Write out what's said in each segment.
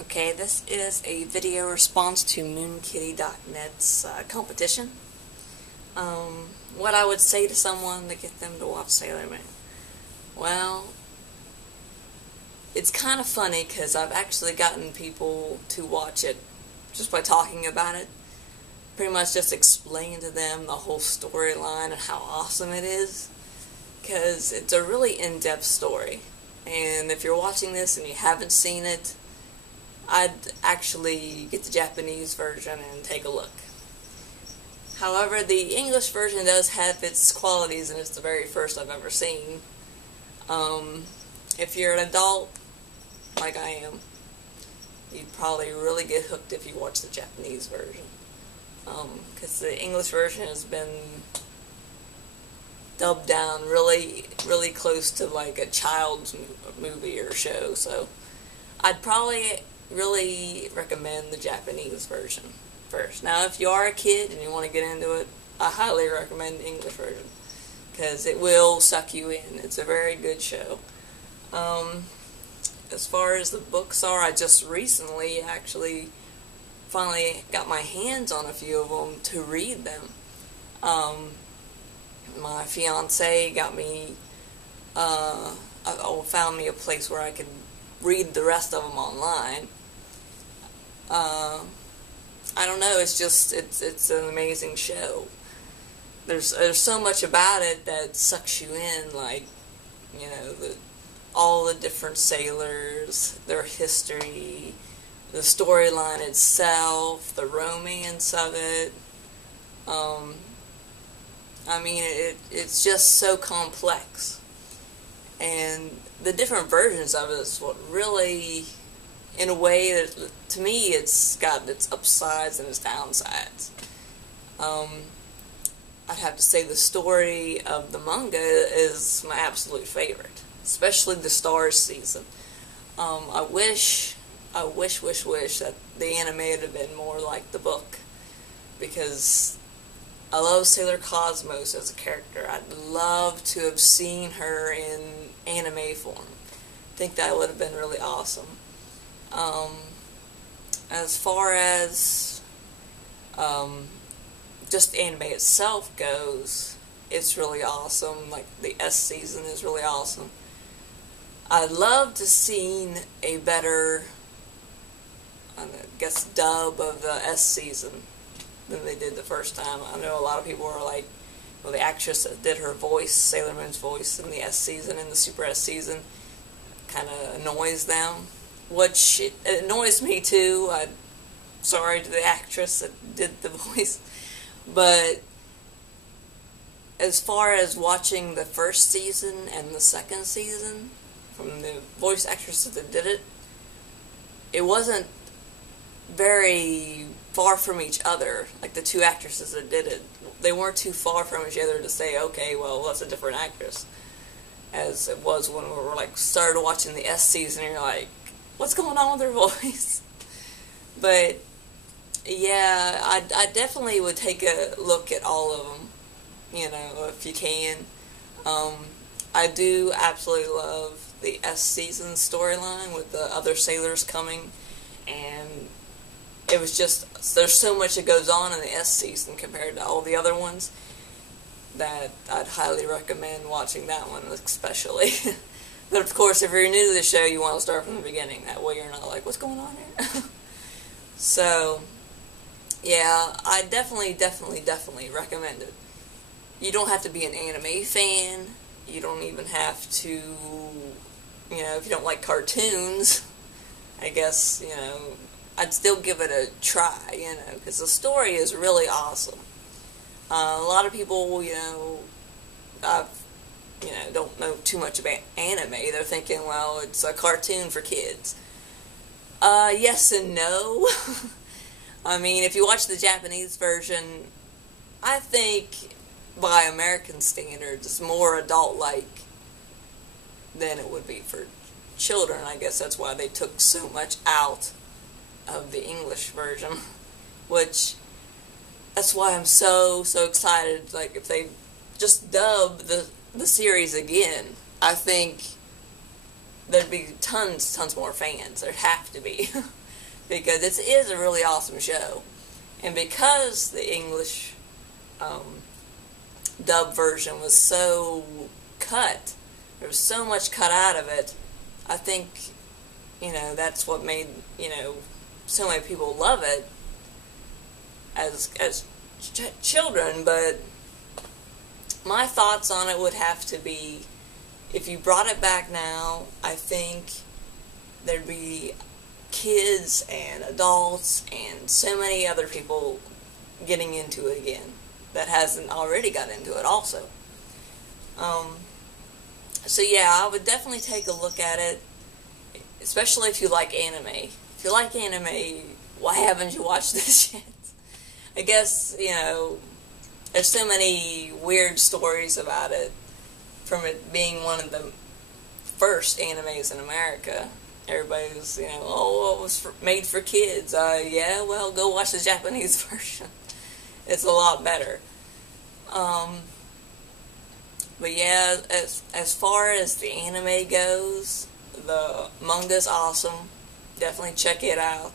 Okay, this is a video response to MoonKitty.net's competition. What I would say to someone to get them to watch Sailor Moon. Well, it's kind of funny because I've actually gotten people to watch it just by talking about it. Pretty much just explain to them the whole storyline and how awesome it is. Because it's a really in-depth story. And if you're watching this and you haven't seen it, I'd actually get the Japanese version and take a look. However, the English version does have its qualities, and it's the very first I've ever seen. If you're an adult, like I am, you'd probably really get hooked if you watch the Japanese version. Because the English version has been dubbed down really, really close to like a child's movie or show, so I'd probably really recommend the Japanese version first. Now, if you are a kid and you want to get into it, I highly recommend the English version because it will suck you in. It's a very good show. As far as the books are, I just recently actually finally got my hands on a few of them to read them. My fiance got me, found me a place where I could read the rest of them online. I don't know, it's an amazing show. There's so much about it that sucks you in, like, you know, all the different sailors, their history, the storyline itself, the romance of it. I mean, it's just so complex. And the different versions of it is what really, in a way, that, to me, it's got its upsides and its downsides. I'd have to say the story of the manga is my absolute favorite, especially the Stars season. I wish that the anime would have been more like the book, because I love Sailor Cosmos as a character. I'd love to have seen her in anime form. I think that would have been really awesome. As far as just the anime itself goes, it's really awesome. Like, the S season is really awesome. I'd love to seen a better, I guess, dub of the S season than they did the first time. I know a lot of people are like, well, the actress that did her voice, Sailor Moon's voice in the S season and the Super S season, kind of annoys them, which it annoys me too. I'm sorry to the actress that did the voice, but as far as watching the first season and the second season from the voice actress that did it, it wasn't very far from each other. Like, the two actresses that did it, they weren't too far from each other to say, okay, well, that's a different actress, as it was when we were like started watching the S season and you're like, what's going on with her voice? But yeah, I definitely would take a look at all of them, you know, if you can. I do absolutely love the S season storyline with the other sailors coming, and it was just, there's so much that goes on in the S season compared to all the other ones that I'd highly recommend watching that one especially. But of course, if you're new to the show, you want to start from the beginning. That way you're not like, what's going on here? So, yeah, I definitely recommend it. You don't have to be an anime fan. You don't even have to, you know, if you don't like cartoons, I guess, you know, I'd still give it a try, you know, because the story is really awesome. A lot of people, you know, don't know too much about anime. They're thinking, well, it's a cartoon for kids. Yes and no. I mean, if you watch the Japanese version, I think by American standards, it's more adult-like than it would be for children. I guess that's why they took so much out of the English version, which, that's why I'm so excited. Like, if they just dub the series again, I think there'd be tons more fans. There'd have to be. because it is a really awesome show. And because the English dub version was so cut, there was so much cut out of it, I think, that's what made, so many people love it as children. But my thoughts on it would have to be, if you brought it back now, I think there'd be kids and adults and so many other people getting into it again that hasn't already got into it also. So yeah, I would definitely take a look at it, especially if you like anime. If you like anime, why haven't you watched this yet? I guess, there's so many weird stories about it, from it being one of the first animes in America. Everybody's, oh, it was made for kids. Yeah, well, go watch the Japanese version. It's a lot better. But yeah, as far as the anime goes, the manga's awesome. Definitely check it out.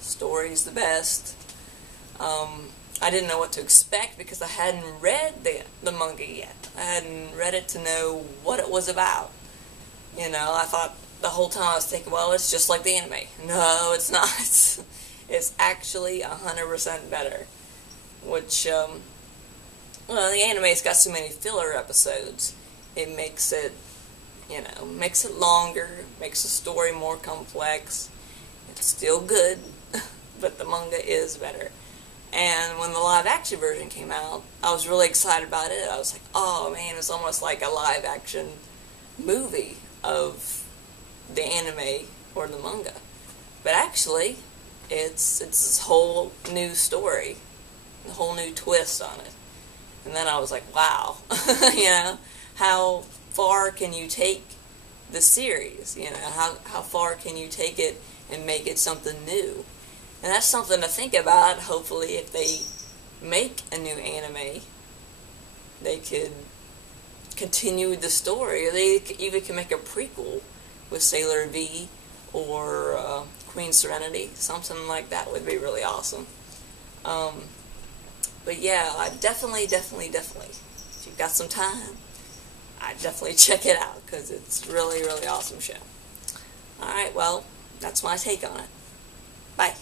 Story's the best. I didn't know what to expect because I hadn't read the manga yet. I hadn't read it to know what it was about. I thought the whole time I was thinking, well, it's just like the anime. No, it's not. It's actually 100% better. Which, the anime's got so many filler episodes. It makes it, makes it longer, makes the story more complex. It's still good, but the manga is better. And when the live-action version came out, I was really excited about it. I was like, oh man, it's almost like a live-action movie of the anime or the manga. But actually, it's this whole new story, a whole new twist on it. And then I was like, wow, how far can you take the series? How far can you take it and make it something new? And that's something to think about. Hopefully, if they make a new anime, they could continue the story. Or they even can make a prequel with Sailor V or Queen Serenity. Something like that would be really awesome. But yeah, I definitely, if you've got some time, I definitely check it out, because it's really, really awesome show. Alright, well, that's my take on it. Bye.